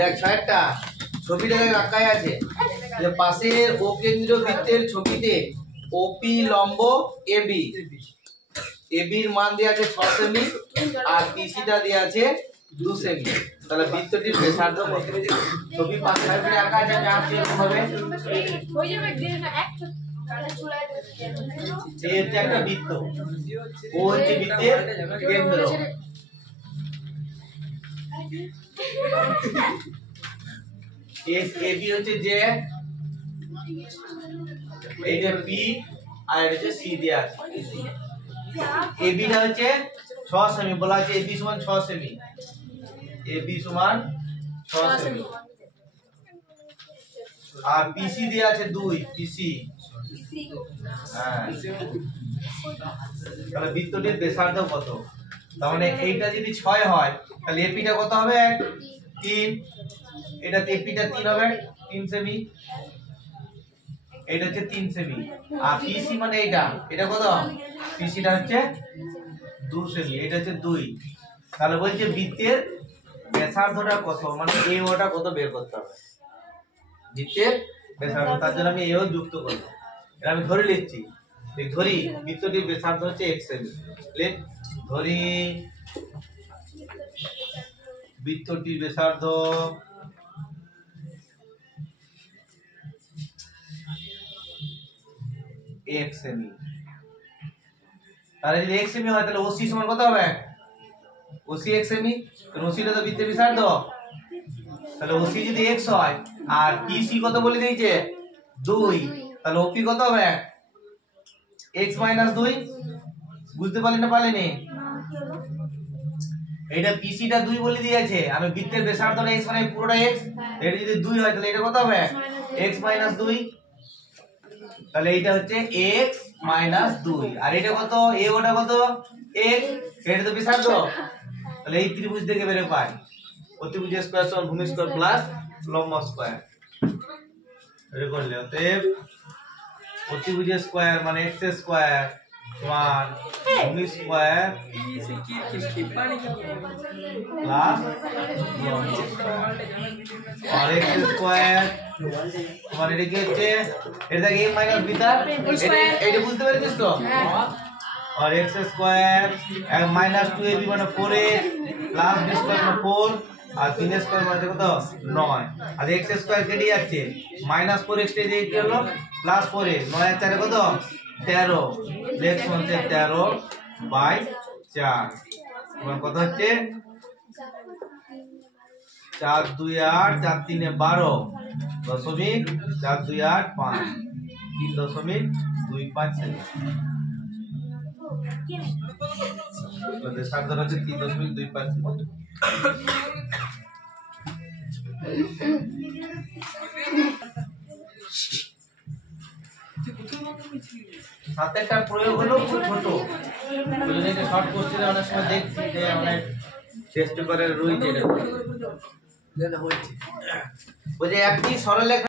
দেখ ছয়টা ছবিটা আঁকায় আছে যে পাশের ও কেন্দ্র বৃত্তের ছবিতে ওপি লম্ব এবি এবির মান দেয়া আছে 6 সেমি আর পিসিটা দেয়া আছে 2 সেমি। তাহলে বৃত্তটির ব্যাসার্ধ কত? ছবি 5 মিনিট আঁকা আছে যা এরকম হবে। এই হচ্ছে একটা বৃত্ত, ও হচ্ছে বৃত্তের কেন্দ্র, এস এবি হচ্ছে যে এই যে পি আর এটা হচ্ছে সি দেয়া আছে। এবি টা হচ্ছে 6 সেমি, বলা আছে এবি সমান 6 সেমি, এবি সমান 6 সেমি আর পিসি দেয়া আছে 2 পিসি। হ্যাঁ, তাহলে বৃত্তটির ব্যাসার্ধ কত? তার মানে এইটা যদি 6 হয় তাহলে এপিটা কত হবে? 3। এটা এপিটা 3 হবে 3 সেমি, এটা হচ্ছে 3 সেমি আর পিসি মানে এটা কত? পিসিটা হচ্ছে 2 সেমি, এটা হচ্ছে 2। তাহলে বলছে বৃত্তের ব্যাসার্ধটা কত, মানে এ ওটা কত বের করতে হবে বৃত্তের ব্যাসার্ধ। তার জন্য আমি এও যুক্ত করব, এটা আমি ধরে লিখছি। ধরি বৃত্তটির ব্যাসার্ধ হচ্ছে x সেমি, ধরি বৃত্তটির ব্যাসার্ধ x সেমি। তাহলে যদি x সেমি হয় তাহলে OC সমান কত হবে? OC x সেমি, কারণ OC টা তো বৃত্তের ব্যাসার্ধ। তাহলে OC যদি x হয় আর PC কত বলে দিয়েছে? 2, তাহলে OP কত হবে? x - 2। বুঝতে পারলেন না পারলেন? এটা PC টা 2 বলে দিয়েছে, আমি বৃত্তের ব্যাসার্ধটা x মানে পুরোটা x, এটা যদি 2 হয় তাহলে এটা কত হবে? x - 2। তাহলে এটা হচ্ছে x - 2 আর এটা কত? এ ওটা কত? x, এটা তো ব্যাসার্ধ। তাহলে এই ত্রিভুজ থেকে বের পাই অতিভুজ স্কয়ার সমান ভূমি স্কয়ার প্লাস লম্ব স্কয়ার। এটা করলে অতএব অতিভুজ স্কয়ার মানে x স্কয়ার সমান ভূমি স্কয়ার প্লাস আর x স্কয়ার সমান এটা কি হচ্ছে? এটা a মাইনাস b তার এটা বুঝতে পেরেছিস তো? और x স্কয়ার মাইনাস 2ab মানে 4x প্লাস b স্কয়ার মানে 4 আর 3 স্কয়ার মানে কত? 9 আর x স্কয়ার কেটে যাচ্ছে, মাইনাস 4x টা দিয়ে কি হলো? প্লাস 4x, 9 আর 4 কত? 13, x হচ্ছে 13/4 মানে কত হচ্ছে? 4 2 8 4 3 12 দশমিক 4 2 8 5 3.25 সেমি। ব্যাসার্ধ হচ্ছে 3.25 সেমি। সাতেরটা প্রয়োগ হলো খুব ছোট, যদি এটা শর্ট কোশ্চেনে অনেক সময় দেখছি যে অনেক টেস্ট পেপারে রয়েছে এটা। বলে একটি সরলরেখা